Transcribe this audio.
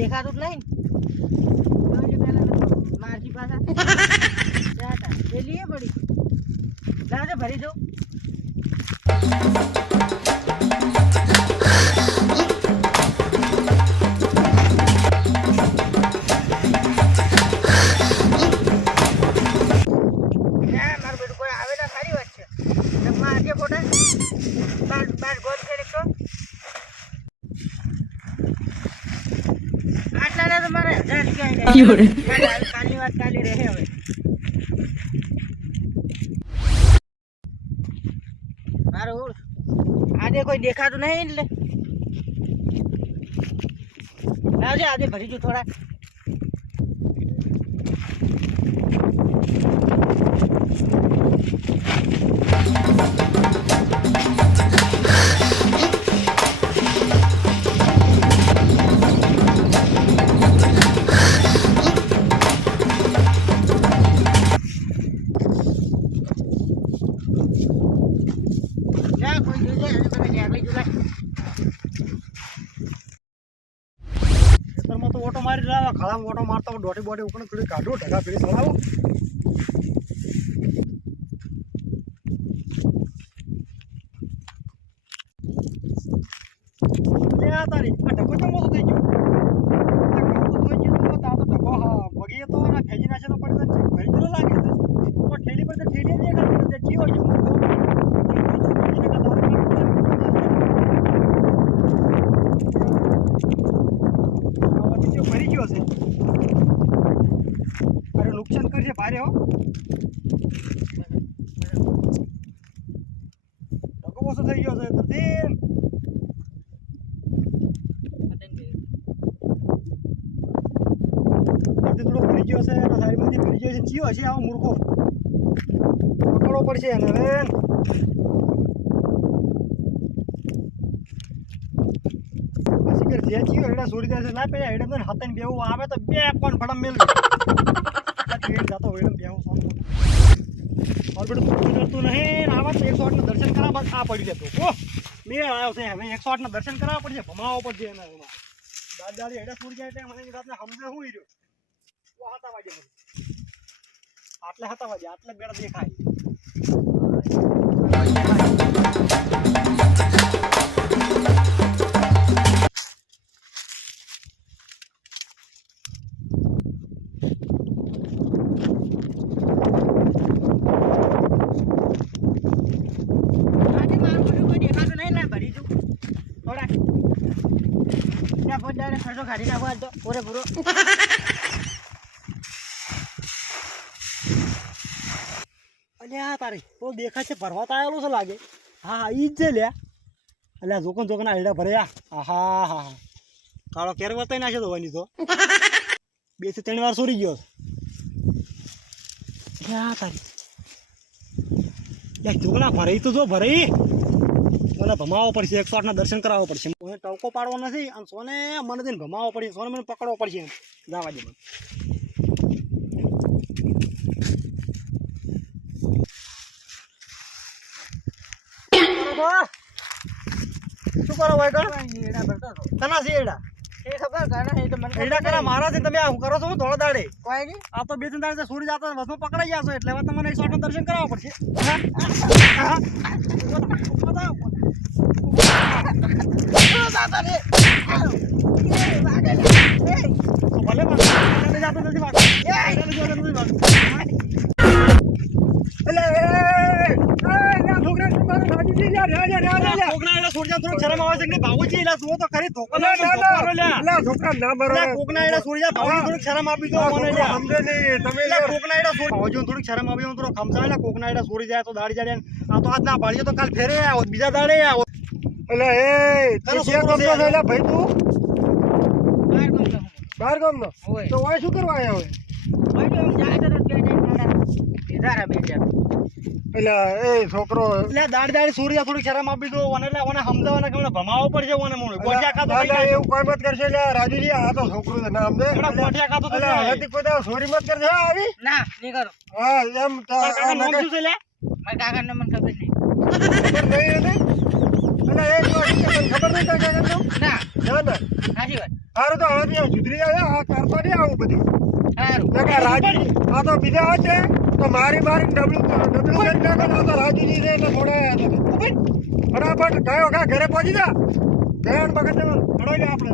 દેખાતું જ નહીં મારકી પાછા એ લીએ પડી લાગે ભરી દઉં મારું બેટું કોઈ આવે ના સારી વાત છે મારજે ફોટા બાર ગોલ ખેડે તો આટલા તો મારે 1000 રૂપિયા કાલની વાત કાલે રહે હવે મારું આજે કોઈ દેખાતું નહીં એટલે લાવજે આજે ભરી જુ થોડા ઓટો મારી લાવા ખાડામાં ઓટો મારતો દોટી બોટી ઉપર થોડી કાઢું ઢગા પીડી ચલાવું તારી આ ઢગો તો મોટો થઈ ગયો બગીએ તો ફેજી નાખે તો પડે ભરી તો લાગે ઠેલી પર તો ઠેલી નહીં કાઢી જી હોય ભરી ગયો છે અરે નુકસાન કરશે ભારે હો ઢગો ઓછો થઈ ગયો છે તરતીન થોડો ભરી ગયો છે એનો સાઈડમાંથી ભરી ગયો છે ચીયો હશે આવો મૂર્ખો પકડવો પડશે એને હવે જે ચીયો એડા સોરી જાય છે ના પેલા એડમ તો હાથે બેવું આવે તો બે પણ ફડમ મેલ એડ જાતો એડમ બેવું સોન ઓર બેટું કરતું નહીં આવા તો 108 નું દર્શન કરાવવા બસ આ પડી જતો ઓ મેળ આવ્યો છે હવે 108 નું દર્શન કરાવવા પડશે ભમાવો પડશે એના એમાં દાદાડી એડા સોરી જાય એટલે મને રાતને સમજે હું ઈર્યો ઓ હાતા વાગે આટલે હાતા વાગે આટલે બેડા દેખાય ખર્ચો કાઢી નાખો આજ તો પૂરેપૂરો અલ્યા તારી તો દેખાય છે ભરવા તો આવેલો છે લાગે હા હા ઈ જ છે લ્યા અલ્યા જોકન જોકન આયડા ભર્યા હા હા કાળો કેર વતાઈ નાખે તો વાની તો 2 થી 3 વાર સોરી ગયો અલ્યા તારી યા જોકના ભરાઈ તો જો ભરાઈ મને ભમાવો પડશે 108 ના દર્શન કરાવવો પડશે મને ટવકો પાડવો નથી અને સોને મને તેને ભમાવો પડશે સોને મને પકડવો પડશે જવા દે મને શું કરો ભાઈ કણ એડા ભરતા છો કના છે એડા એ ખબર કાના એ તો મને એડા કરા મારા છે તમે આ કરો છો હું ધોળા દાડે કોઈ નહીં આ તો 2-3 દાડે સૂરી જાતો વસમાં પકડાઈ જાશો એટલે હવે તમને 108 નું દર્શન કરાવવો પડશે શરમ આવે છે ભાવજી તું તો ખરી ધોકો શરમ આપી દો થોડીક શરમ આપી થોડો ખમસાવે કોકના એડા સોરી જાય તો દાડી જાય આ તો આજ ના પાડીએ તો કાલ ફેરે આવો બીજા દાડે આવો એટલે એ ભાઈ તું બાર ગામ નો તો ઓય શું કરવા આવ્યા હોય એટલે એ છોકરો એટલે દાડ સૂર્યા થોડી શરમ આપી દો અને એટલે ઓને સમજાવવાના કે ભમાવો પડશે ઓને મોણ ગોઠિયા ખાતો એવું કોઈ મત કરશે એટલે રાજુજી આ તો છોકરો છે ના સમજે ગોઠિયા ખાતો તો હવેથી કોઈ સોરી મત કરશે આવી ના નહીં કરો હા એમ કાકા નામ શું છે લે મારા કાકા ને મને ખબર નહીં ખબર નહીં એટલે એ ખબર નહીં કાકા ના ના સાચી વાત. સારું તો હવે ત્યાં સુધરી જાય આ કરતો નહીં આવું બધું સારું. તો કે રાજુ આ તો બીજા હશે તો મારી ડબલું કરી નાખો ને આ તો રાજુજી છે એટલે થોડા ફટાફટ ગયો કા ઘરે પહોંચી જા ગયો બગડ ચડો લે આપણે